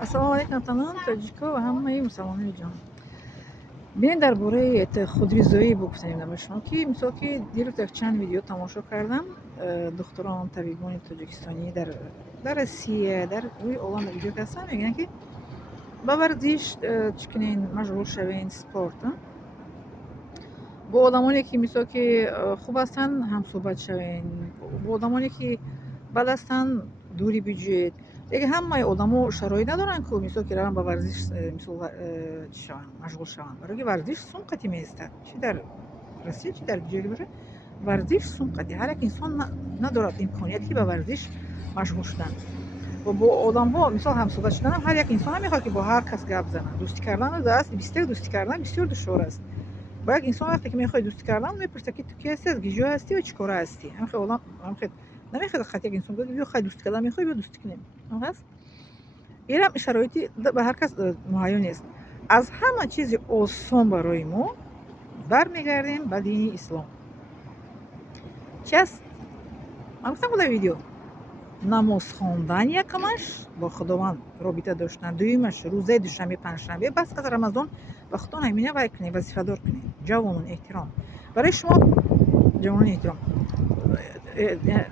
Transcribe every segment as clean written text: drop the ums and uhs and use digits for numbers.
ассалому алайкум навтанон таҷико ва ҳамаи мусалмонони ҷаҳон. бинед дар бораи худризоӣ бигуфтанем ба шумо ки мисол ки дирӯз як чанд видео тамошо кардам. Духтурон табибони тоҷикистонӣ дар Россия дар рӯи олам видео кардам, мегӯянд ки ба варзиш чӣ кунен, машғул шавен, спорт бо одамоне ки мисол ки хуб ҳастанд ҳамсӯҳбат шавен, бо одамоне ки бад ҳастанд дурӣ биҷӯед. Дега ҳамаи одамо шароит надоранд ку мисол ки раванд ба варзиш мисол чӣ шаванд, машғул шаванд, барои ки варзиш сунқати меистад, чӣ дар Россия чӣ дар ҷое ки бошад, варзиш сунқати. Ҳар як инсон надорад имконият ки ба варзиш машғул шудан. бо одамҳо мисол ҳамсӯҳбат шуданам ҳар як инсон намехоҳад ки бо ҳар кас гап занад. Дӯстӣ кардан даст бистек дӯстӣ кардан бисёр душвор аст. با یک انسان وقتی که میخوای دوستی کردن میپرسه که تو کی هستی، از کجا هستی و چیکاره هستی. همین آدم همین نمیخواد خاطر یک انسان بگه خیلی دوستی کردن میخوای بیا دوستی کنیم. هست اینم شرایطی به هر کس مهیا نیست. از همه چیز آسان برای ما برمیگردیم به دین اسلام. چی است؟ من گفتم بود ویدیو نماز خواندن یکمش، با خداوند رابطه داشتن دویمش، روزه دوشنبه پنجشنبه بس از رمضان به خدا همینه وای کنید، وظیفه دار کنید. جوانان احترام برای شما، جوانان احترام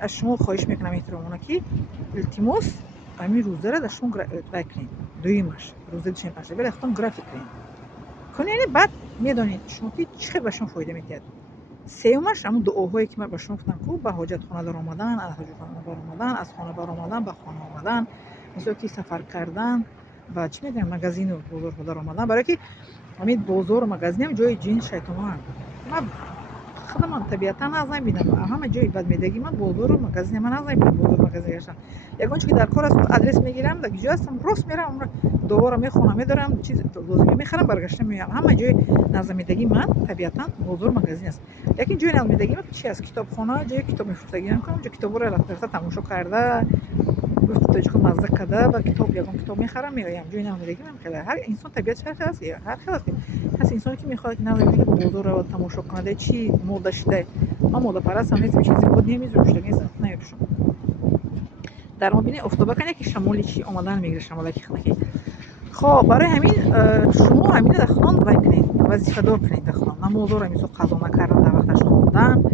از شما خواهش میکنم احترامونه که التماس همین روزه را در شما وای کنید. دویمش روزه دوشنبه پنجشنبه به خدا گرافیک کنید. بعد میدونید شما که چه به شما فایده میده. سومش همون دعاهایی که من به شما گفتم که به حاجتخانه در آمدن، از حاجتخانه بر آمدن، از خانه بر آمدن به خانه آمدن، مثلا که سفر کردن و چی میگم مغازین و بازار در آمدن، برای که همین بازار و مغازین هم جای جن شیطانان. من خودم طبیعتا نازم میدم همه جای بد میدگی من بازار و مغازین من نازم میدم بازار و مغازین گشتم یکون چیزی در کار است آدرس میگیرم در کجا هستم راست میرم دوباره میخونم میدارم چیز لازمه میخرم برگشتم میام همه جای نازم میدگی من طبیعتا بازار و مغازین است. لیکن جای نازم میدگی من چی است؟ کتابخانه جای کتاب میفروشگی میکنم جای کتابا رو رفته تماشا کرده گفت توجه مزه کرده و کتاب یکم کتاب میخرم میایم. جای نازم میدگی من خیلی هر انسان طبیعت شخصی است، هر خیلی هست انسانی که میخواد نازم میدگی بازار رو تماشا کنه چی موده شده. ما موده پرست هم نیستیم، چیزی بود نمیذارم نیست نمیپوشم. در ما بینه افتابه کنه که شمالی چی آمدن میگیره شمالی که خنکی. خب برای همین شما همین دخلان وای کنید، وظیفه دار کنید دخلان. نمازا رو میسو قضا نکردن در وقتش خوندن.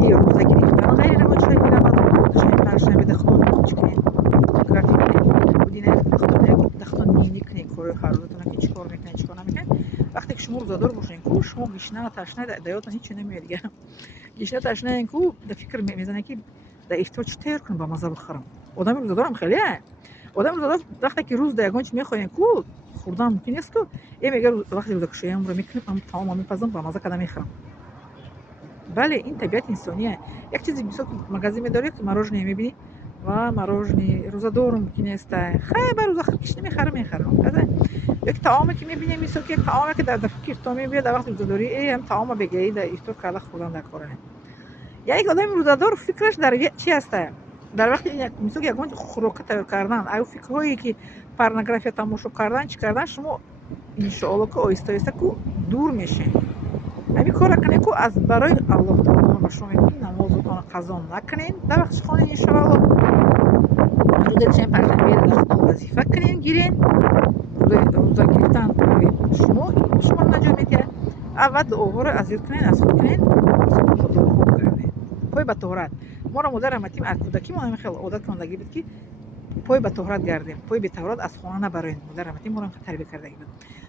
این روزه گرفتن غیر روان شده که نماز شما پنجشنبه دخلان چی کنید؟ گرافیک کنید. بودین دخلان نینی کنید کار هر روزتون که چیکار میکنید چیکار نمیکنید. وقتی که شما روزادار باشین کو شما گشنه تشنه دیاتون هیچ نمیاد دیگه. گشنه تشنه این کو در فکر میزنه که در افطار چطور کنم با مزه بخورم. آدم روزادارم خیلی آدم روزادار وقتی که روز دیگه چی میخواین کو خوردن ممکن است که این میگه وقتی روزا کشیم رو میکنم من تمام میپزم با مزه کدام میخورم. بله این طبیعت انسانیه. یک چیزی مثلا مغازه میداره که مراجعه میبینی و مراجعه روزادار ممکن است خیلی بر روزا خودش میخرم. یک طعامی که میبینی مثلا که طعامی که در فکر تو میبینی در وقت روزاداری هم طعام بگیری در افطار کلا خوردن در کاره. یک آدم روزادار فکرش در چی است؟ در وقتی مثلا یکون خوراک تیار کردن، آیا فکرهایی که پورنوگرافی تماشا کردن چی کردن شما ان شاء الله که آیسته آیسته کو دور میشه. همین کار کنید که از برای الله تعالی با شما میگم نمازتون قضا نکنین در وقتش خانه ان شاء الله. روزه چند پنجشنبه داشتن وظیفه کنین گیرین. روزه گرفتن شما نجات میده. اول دعاها رو از یاد کنین از خود کنین خدا خوب کردین. پای به طهارت ما را مادر رحمتیم از کودکی ما خیلی عادت کردگی بود که پای به طهارت گردیم. پای به طهارت از خانه نبرین. مادر رحمتیم ما را تربیت کردگی بود.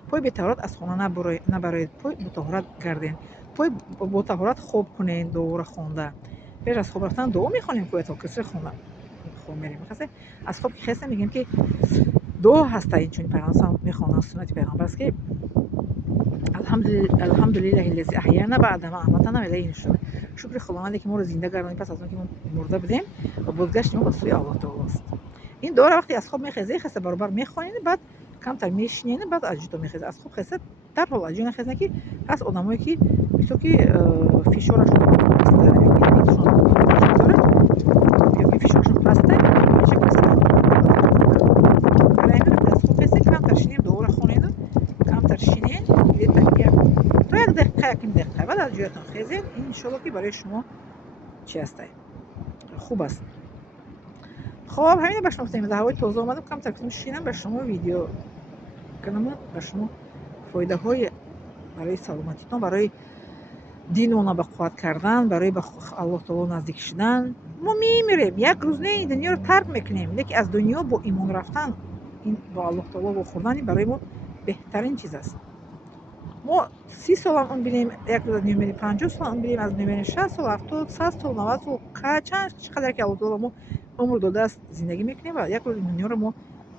پای به طهارت از خانه نبرید. پای به طهارت گردین. پای با طهارت خوب کنین دعا خونده. پیش از خواب رفتن دعا میخونیم که تو کسی خونده. خوب میریم. مثلا از خواب که خسته میگیم که دعا هست این چون پیغمبر میخوانن سنت پیغمبر است که الحمدلله الذی احیانا بعد ما اماتنا و الیه النشور. شکر خداوندی که ما رو زنده گردانید پس از اون که ما مرده بودیم و بازگشتیم به سوی الله تعالی است. این دعا وقتی از خواب میخیزی خسته برابر میخوانید بعد کمتر میشینید بعد از جتو میخیزید از خواب خسته در حال از جون خسته که از آدمایی که مثل که فشارشون پسته میشه که دقیقه بعد از جایتون خیزید این انشالله که برای شما چی هسته خوب است. خب همین به شما گفتم از هوای تازه اومدم کم ترکتون شینم به شما ویدیو کنم به شما فایده های برای سلامتیتون، برای دین اونا به قوت کردن، برای به الله تعالی نزدیک شدن. ما میمیریم، یک روز نه دنیا رو ترک میکنیم، لیکن از دنیا با ایمان رفتن، این با الله تعالی بخوردن برای ما بهترین چیز است. ما 30 سال هم اون بینیم، یک روز از دنیا میریم، 50 سال هم بینیم، از دنیا میریم 60 سال، 70 100 سال، 90 سال، چقدر که الله تعالی ما عمر داده است زندگی میکنیم و یک روز این دنیا رو ما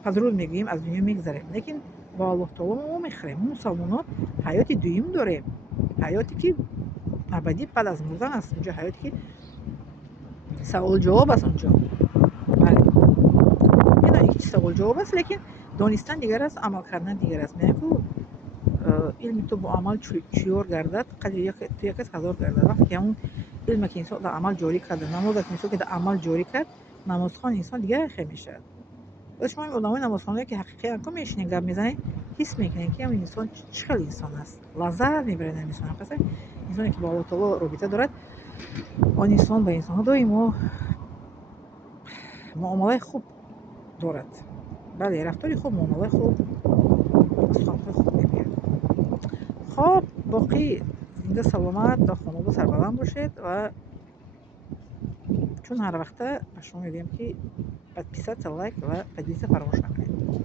پدرود میگیم، از دنیا میگذریم. لیکن با الله تعالی ما میخریم. ما مسلمان‌ها حیات دویم داریم، حیاتی که ابدی بعد از مردن است. اونجا حیاتی که سوال جواب است اونجا. بله، اینا یک سوال جواب است، لیکن دانستن دیگر است، عمل کردن دیگر است. میگه علم تو با عمل چیور گردد قدر یک هزار گردد. وقتی که اون علم که انسان در عمل جاری کرده، نماز که انسان که در عمل جاری کرد، نمازخوان انسان دیگه خیلی میشه. شما این آدمای نمازخوانایی که حقیقی انکم میشینین گپ میزنین، حس میکنین که این انسان چقدر انسان است، لذت میبرین این انسان. پس انسانی که با الله تعالی رابطه دارد، آن انسان با انسان ها دائما معامله خوب دارد. بله، رفتاری خوب، معامله خوب، سخنهای خوب میگوید. خب باقی زنده سلامت در خانواده سربلند باشید و چون هر وقته به شما میگم که 500 لایک و 500 فراموش نکنید.